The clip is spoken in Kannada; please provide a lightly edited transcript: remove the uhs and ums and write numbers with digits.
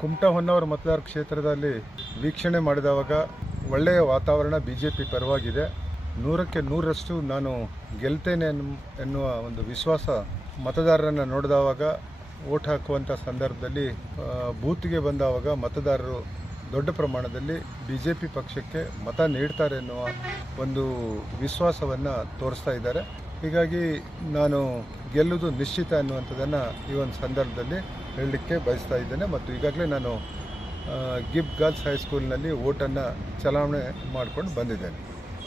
ಕುಮಟಾ ಹೊನ್ನಾವರ ಮತದಾರ ಕ್ಷೇತ್ರದಲ್ಲಿ ವೀಕ್ಷಣೆ ಮಾಡಿದವಾಗ ಒಳ್ಳೆಯ ವಾತಾವರಣ BJP ಪರವಾಗಿದೆ. 100ಕ್ಕೆ 100ರಷ್ಟು ನಾನು ಗೆಲ್ತೇನೆ ಎನ್ನುವ ಒಂದು ವಿಶ್ವಾಸ ಮತದಾರರನ್ನು ನೋಡಿದವಾಗ ವೋಟ್ ಹಾಕುವಂಥ ಸಂದರ್ಭದಲ್ಲಿ ಬೂತ್ಗೆ ಬಂದವಾಗ ಮತದಾರರು ದೊಡ್ಡ ಪ್ರಮಾಣದಲ್ಲಿ BJP ಪಕ್ಷಕ್ಕೆ ಮತ ನೀಡ್ತಾರೆ ಎನ್ನುವ ಒಂದು ವಿಶ್ವಾಸವನ್ನು ತೋರಿಸ್ತಾ ಇದ್ದಾರೆ. ಹೀಗಾಗಿ ನಾನು ಗೆಲ್ಲುವುದು ನಿಶ್ಚಿತ ಅನ್ನುವಂಥದ್ದನ್ನು ಈ ಒಂದು ಸಂದರ್ಭದಲ್ಲಿ ಹೇಳಲಿಕ್ಕೆ ಬಯಸ್ತಾ ಇದ್ದೇನೆ. ಮತ್ತು ಈಗಾಗಲೇ ನಾನು ಗಿಬ್ ಗರ್ಲ್ಸ್ ಹೈಸ್ಕೂಲ್ನಲ್ಲಿ ವೋಟನ್ನು ಚಲಾವಣೆ ಮಾಡ್ಕೊಂಡು ಬಂದಿದ್ದೇನೆ.